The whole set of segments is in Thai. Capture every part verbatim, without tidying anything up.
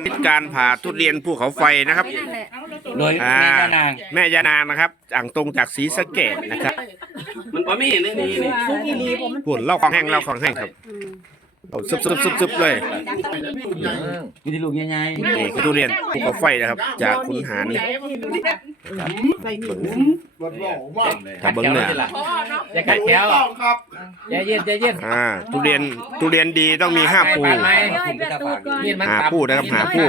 การผ่าทุเรียนภูเขาไฟนะครับโดยแม่ยานางแม่ยานางนะครับอ่างตรงจากศรีสะเกษนะครับมันพอไม่เห็นเลยนี่ปุ่นเล่าของแห้งเล่าของแห้งครับเอาซึบซึบซึบซึบเลยมีที่ลูกยังไงนี่คือทุเรียนภูเขาไฟนะครับจากขุนหารถ้าเบิ้งเนี่ยจะกัดแก้วใจเย็นใจเย็นอ่าทุเรียนทุเรียนดีต้องมีห้าปูหาปูนะครับหาปู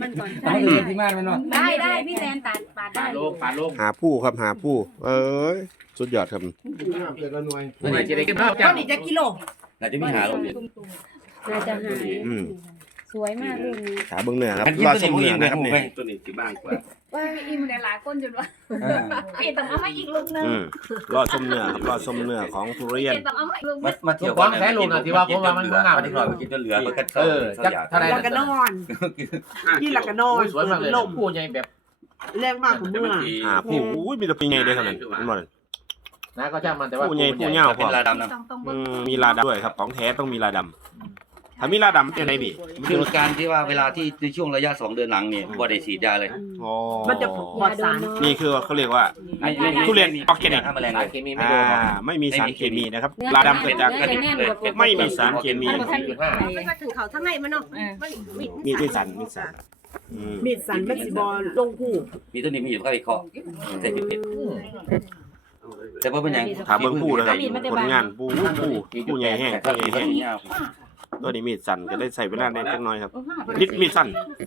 ได้ได้พี่แซนตัดปาดได้หาปูครับหาปูเอ้ยสุดยอดครับมันจะได้กินข้าวจ้านี่จะกิโลน่าจะมีหาลงน่าจะหายสวยมากลูกนี้ขาเบิ้งเนื้อครับรอชมเนื้อนะครับนี่ตัวนี้ที่บ้านกว่าว่าอิ่มในหลายก้นจนว่าเอ็ดต้องเอามาอีกลูกนึงรอชมเนื้อรอชมเนื้อของทุเรียนมามาเที่ยวกันแค่ลูกนะที่ว่าผมว่ามันงามที่หน่อยมันกินจนเหลือมันก็เออเท่าไหร่แล้วก็นอนยี่หลักก็นอนสวยมากเลยลมพูดใหญ่แบบแรงมากผมเมื่ออ่าผู้อุ้ยมีแต่ปีใหญ่เลยครับนั่นมันนะก็ช่างมันแต่ว่าผู้ใหญ่ผู้เงาพอมีลาดำด้วยครับของแท้ต้องมีลาดำถ้ามีลาดำเป็นอะไรพี่คือการที่ว่าเวลาที่ในช่วงระยะสองเดือนหลังเนี่ยบ่ได้ฉีดยาเลยอ๋อมันจะปลอดสารนี่คือเขาเรียกว่าทุเรียนออร์แกนิกอ่าไม่มีสารเคมีนะครับลาดำเกิดจากไม่มีสารเคมีไม่มาถึงเขาทั้งในมันเนาะมีมีสันมีสันมีสันมันสิบอลงหูมีตัวนี้มีอยู่ก็วิเคราะห์แต่จุดเด็ดแต่ว่าเป็นยังถามเบิ้งผู้นะครับผลงานผู้ผู้ผู้ใหญ่แห้งผู้ใหญ่แห้งตัวนี้มีดสั่นก็ได้ใส่เวลาในจังน้อยครับนิดมีดสั่น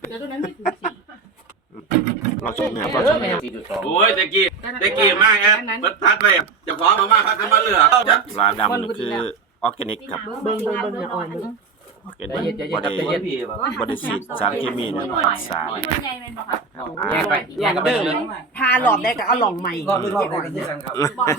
เราชมเนี่ยเราชมเนี่ยโอ้ยตะกี้ตะกี้มากแอดเปิดทัดไปจะขอมามาพักกันมาเหลือปลาดำคือออร์แกนิกครับเบิ้งเบิ้งเบิ้งเนี่ยอ่อนออร์แกนิกบริบริสิทธิ์สารเคมีเนี่ยสารแยกไปแยกกันไปเลยพาหลอดได้กับเอาหลองใหม่ก็รอบได้กันที่กันครับ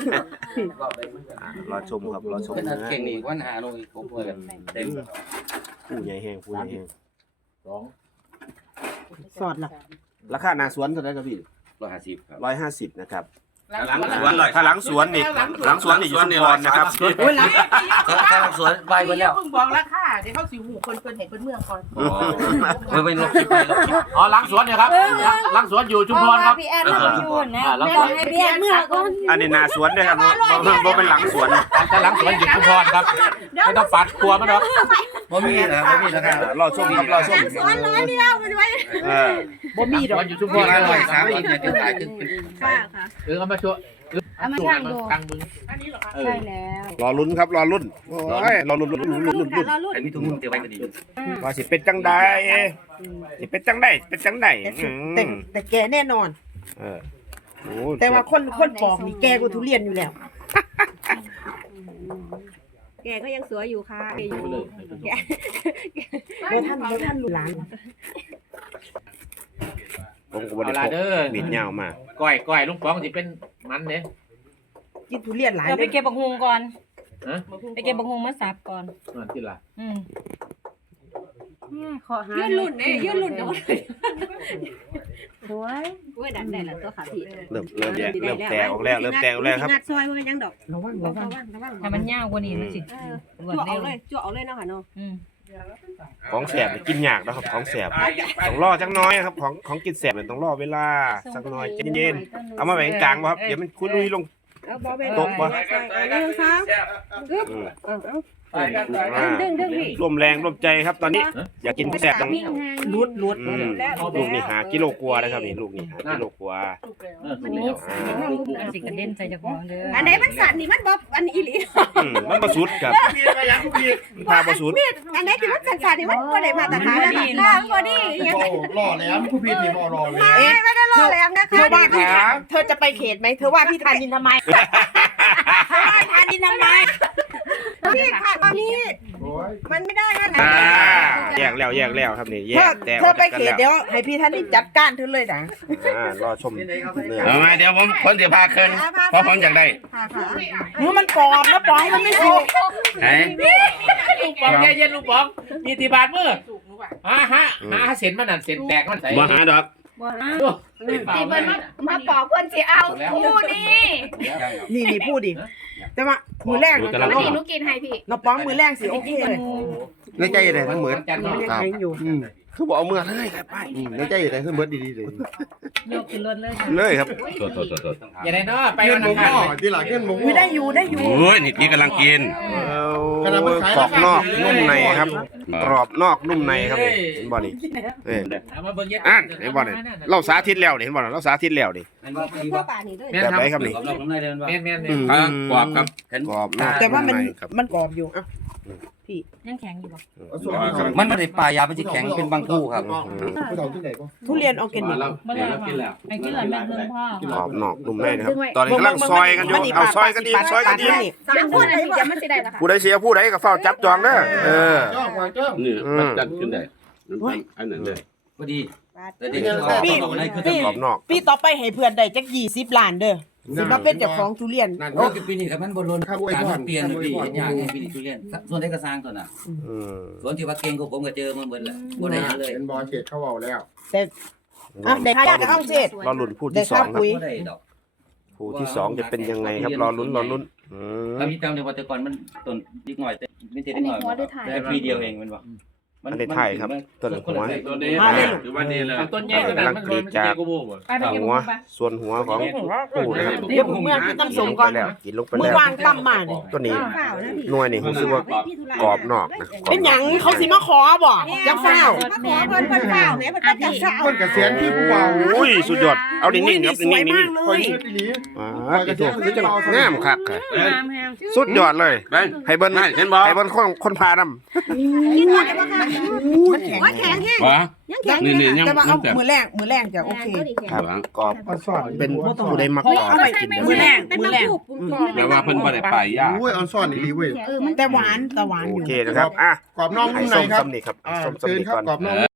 รอชมครับรอชมนะเก่งนี่วันหาโน่ยผมพูดกันเต็มผู้ใหญ่แห้งผู้ใหญ่แห้งสองสอดหลักราคานาสวนเท่าไหร่ครับพี่ร้อยห้าสิบร้อยห้าสิบนะครับหลังสวนถ้าหลังสวนนี่หลังสวนนี่อยู่ชุมพรนะครับถ้าหลังสวนไปไปแล้วเพิ่งบอกราคาเดี๋ยวเขาสิหูคนเพิ่นเห็นเพิ่นเมืองก่อนไม่ไม่ลบคลิปไปลบคลิปอ๋อหลังสวนเนี่ยครับหลังสวนอยู่ชุมพรครับพี่แอนมาอยู่นะแม่ให้พี่แอนเมื่อก่อนอันนี้นาสวนด้วยครับบ่เป็นหลังสวนแต่หลังสวนอยู่ชุมพรครับไม่ต้องปัดกลัวมันหรอกบ่มีนะบ่มีนะครับรอชมครับรอชมสวนร้อยเดียวมันไว้เออบ่มีดอกอยู่ชุมพรอร่อยสามวันจะตายขึ้นค่ะค่ะเออเอามาช่วยเอามาช่างดูตังมึงใช่แล้วรอลุ้นครับรอลุ้นโอ้ยรอลุ้นลุ้นลุ้นลุ้นลุ้นไอ้มีถุงมือเตรียมไว้ก็ดีว่าสิเป็นจังใดสิเป็นจังใดเป็นจังใดแต่แต่แกแน่นอนเออแต่ว่าคนคนปอกนี่แกกูทุเรียนอยู่แล้วแกก็ยังสวยอยู่ค่ะแกอยู่แกเดี๋ยวท่านเดี๋ยวท่านหลานผมก็บ่ได้พกมีดยาวมาก้อยก้อยลุงป๋องสิเป็นมันเด้กินทุเรียนหลายไปเก็บบักฮุงก่อนไปเก็บบักฮุงมาสับก่อนมันกินล่ะอืมขอหายื่นรุ่นเด้ยื่นรุ่นกับสวยโอ้ยดันได้แล้วตัวขาพี่เริ่มเริ่มแยกเริ่มแตกออกแล้วเริ่มแตกออกแล้วครับงัดซอยบ่เป็นยังดอกระวังระวังให้มันยาวกว่านี้สิจั่วเอาเลยจั่วเอาเลยเนาะค่ะเนาะอืมของแสบกินยากนะครับของแสบต้องรอจักน้อยครับของของกินแสบเนี่ยต้องรอเวลาสักหน่อยเย็นๆเอามาแบ่งกลางบ่ครับเดี๋ยวมันคุยลุยลงตกบ่ร่วมแรงร่วมใจครับตอนนี้อยากกินแสบต้องลุดลุดลูกนี่หากิโลกว่านะครับนี่ลูกนี่หากิโลกว่ามันนี่สิกระเด็นใจจะของเด้ออันไหนมันสั่นนี่มันบ่อันอีหลีมันบ่สุดครับพาบ่สุดอันไหนที่มันสั่นๆนี่มันบ่ได้มาตรฐานนะค่ะบ่ดียังล่อแหลมผู้พี่นี่บ่รอเลยเอ๊ะไม่ได้ล่อแหลมนะคะเธอว่าพี่เธอจะไปเขตไหมเธอว่าพี่ทานดินทำไมทานดินทำไมพี่ค่ะตอนนี้มันไม่ได้นะแยกแล้วแยกแล้วครับนี่แยกแต่เธอไปเขตเดี๋ยวให้พี่ท่านนี่จัดการเธอเลยนะรอชมเอามาเดี๋ยวผมคนจะพาคืนเพราะผมอยากได้เนื้อมันกรอบนะปล่อยมันไม่สุกไหนลุงป๋องเย็นลุงป๋องมีตีบาทมือฮะฮะหาเส้นมันนั่นเส้นแตกมันใส่บ่หาดอกบ่หาตีเพิ่นมาปอกเพิ่นสิเอาพูดดินี่นี่พูดดิแต่ว่ามือแรกเราจะหนูกินให้พี่เราป้องมือแรกสิโอเคเลยในใจเลยทั้งเหมือนยังแข็งอยู่คือบอกเอาเมื่อเลยครับไปอืมในใจอะไรขึ้นเบิร์ดดีๆเลยยกขึ้นรถเลยค่ะเลยครับโทษโทษโทษโทษอย่าได้เนาะไปเงิวัน นหมูอังหม้คาอรที่หลังเงินหมูอุ้ยได้อยู่ได้อยู่โอ้ยนี่พี่กำลังกินกรอบนอกนุ่มในครับกรอบนอกนุ่มในครับนี่เห็นบ่นี่เออเอามาเบิ่งเย็ดอ่านเห็นบ่นี่เราสาธิตแล้วนี่เห็นบ่เราสาธิตแล้วนี่พ่อป่านี่ด้วยแม่นแบบครับไหนครับนี่กรอบนอกนุ่มในเลยว่าแม่นแม่นอืแม่นมกรอบครับเห็นกรอบนอกแต่ว่ามันนุ่ใครับมันกรอบอยู่ยังแข็งอยู่บ่มันไม่ได้ปลายามันจะแข็งเป็นบางคู่ครับผู้เฒ่าที่ไหนก็ทุเรียนออร์แกนิกบ่ได้กินแล้วไอ้กินแล้วแม่เพิ่นพ่อกรอบนอกนุ่มในนะครับตอนนี้กำลังซอยกันอยู่เอาซอยกันดีซอยกันดียังพูดอะไรจะไม่สิได้ล่ะค่ะผู้ใดเสียผู้ใดก็เฝ้าจับจองเด้อเออจ้องวางจ้องนี่มันจัดขึ้นได้อันนั้นเลยพอดีแต่เด็กที่เขาตรงในคือจะกรอบนอกปีต่อไปให้เพื่อนได้จักยี่สิบล้านเด้อสิมาเป็นเจ้าของทุเรียนนั่นโอ้ก็ปีนี้ครับมันบอลลูนการมันเปลี่ยนปีอย่างนี้ปีนี้ทุเรียนส่วนได้กระซังตัวน่ะอืมส่วนที่ว่าเก่งก็ผมก็เจอมาเหมือนแหละบ่ได้เลยเป็นบอลเขตเขาเอาแล้วแต่อ่ะเด็กใครจะเข้าเจ็ดรอลุ้นผู้ที่สองครับได้บ่ได้ดอกผู้ที่สองจะเป็นยังไงครับรอลุ้นรอลุ้นอืมถ้ามีจำได้ว่าแต่ก่อนมันต้นนิดหน่อยแต่ไม่ใช่นิดหน่อยแต่ปีเดียวเองมันว่าอันนี้ถ่ายครับต้นหัวตัวนี้ถือว่าดีเลยต้นใหญ่ขนาดมันมันจะกูบ่บ่ไปไปเก็บหัวไปส่วนหัวของผู้นะครับเดี๋ยวเมื่อพี่ตำสมก่อนกินลงไปแล้วกินลงไปเมื่อแล้ววางตั้มมาเนี่ยตัวนี้ข้าวนะพี่หน่วยนี่รู้สึกว่ากรอบนอกนะกรอบเป็นหยังเขาสิมาขอบ่จังเฝ้าแม่เพิ่นเพิ่นข้าวแม่เพิ่นก็จะคนกระเสียนที่ผู้เบาอุ้ยสุดยอดเอานิ่งๆครับสวยนิ่งๆมานิ่กงเลคอยยยืดดีๆอ่าไอ้ตัวคือจังงามคักค่ะงามแฮงสุดยอดเลยได้ให้เบิ้ลได้เห็นบ่ให้เบิ้ลคนคนพานำกินหมดได้บ่ค่ะมันแข็งว่าแข็งแฮงวะยังแข็งนี่นี่ยังแต่ว่าเอาแต่มือแรกมือแรกจะโอเคครับกรอบอ่อนซ่อนเป็นผู้ใดมักกรอบเอาไปกินมือแรกมือแรกแต่ว่าเพิ่นบ่ได้ไปยากอุ้ยอ่อนซ่อนอีหลีเว้ยเออมันแต่หวานแต่หวานโออยู่เคนะครับอ่ะกรอบนอกให้นุ่มในส้มครับสำนีครับอ่าส้มเชิสำญนีครับก่อนกรอบนอก